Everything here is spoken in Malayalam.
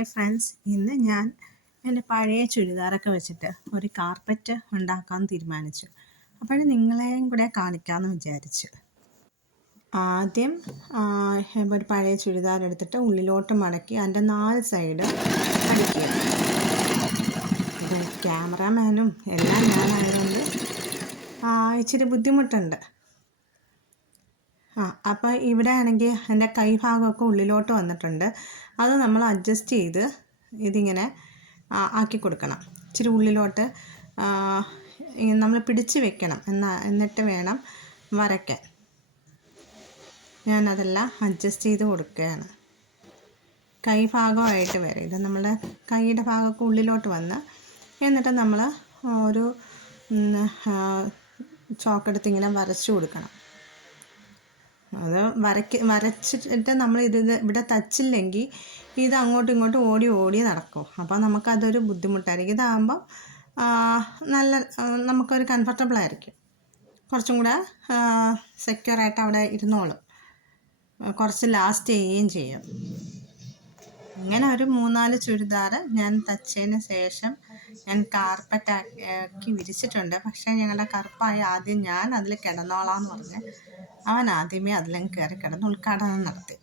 ഹായ് ഫ്രണ്ട്സ്, ഇന്ന് ഞാൻ എൻ്റെ പഴയ ചുരിദാറൊക്കെ വെച്ചിട്ട് ഒരു കാർപ്പറ്റ് ഉണ്ടാക്കാൻ തീരുമാനിച്ചു. അപ്പോൾ നിങ്ങളെയും കൂടെ കാണിക്കാമെന്ന് വിചാരിച്ചു. ആദ്യം ഒരു പഴയ ചുരിദാർ എടുത്തിട്ട് ഉള്ളിലോട്ട് മടക്കി അതിൻ്റെ 4 സൈഡ് അടിക്കുക. ഇത് ക്യാമറാമാനും എല്ലാം ഞാനായതുകൊണ്ട് ഇച്ചിരി ബുദ്ധിമുട്ടുണ്ട്. അപ്പോൾ ഇവിടെ ആണെങ്കിൽ എൻ്റെ കൈ ഭാഗമൊക്കെ ഉള്ളിലോട്ട് വന്നിട്ടുണ്ട്. അത് നമ്മൾ അഡ്ജസ്റ്റ് ചെയ്ത് ഇതിങ്ങനെ ആക്കി കൊടുക്കണം. ഇച്ചിരി ഉള്ളിലോട്ട് നമ്മൾ പിടിച്ച് വെക്കണം. എന്നിട്ട് വേണം വരയ്ക്കാൻ. ഞാനതെല്ലാം അഡ്ജസ്റ്റ് ചെയ്ത് കൊടുക്കുകയാണ്. കൈ ഭാഗമായിട്ട് വരെ ഇത് നമ്മുടെ കൈയുടെ ഭാഗമൊക്കെ ഉള്ളിലോട്ട് വന്ന് എന്നിട്ട് നമ്മൾ ഒരു ചോക്കെടുത്ത് ഇങ്ങനെ വരച്ചു കൊടുക്കണം. അത് വരച്ചിട്ട് നമ്മൾ ഇവിടെ തച്ചില്ലെങ്കിൽ ഇത് അങ്ങോട്ടും ഇങ്ങോട്ടും ഓടി നടക്കും. അപ്പോൾ നമുക്കതൊരു ബുദ്ധിമുട്ടായിരിക്കും. ഇതാകുമ്പോൾ നമുക്കൊരു കംഫർട്ടബിൾ ആയിരിക്കും. കുറച്ചും കൂടെ സെക്യൂറായിട്ട് അവിടെ ഇരുന്നോളും. കുറച്ച് ലാസ്റ്റ് ചെയ്യുകയും ചെയ്യും. ഇങ്ങനെ ഒരു 3-4 ചുരിദാർ ഞാൻ തച്ചതിന് ശേഷം ഞാൻ കാർപ്പറ്റാക്കി വിരിച്ചിട്ടുണ്ട്. പക്ഷേ ഞങ്ങളുടെ കറുപ്പായി ആദ്യം ഞാൻ അതിൽ കിടന്നോളാമെന്ന് പറഞ്ഞ് അവൻ ആദ്യമേ അതിലും കയറി കിടന്ന് ഉദ്ഘാടനം നടത്തി.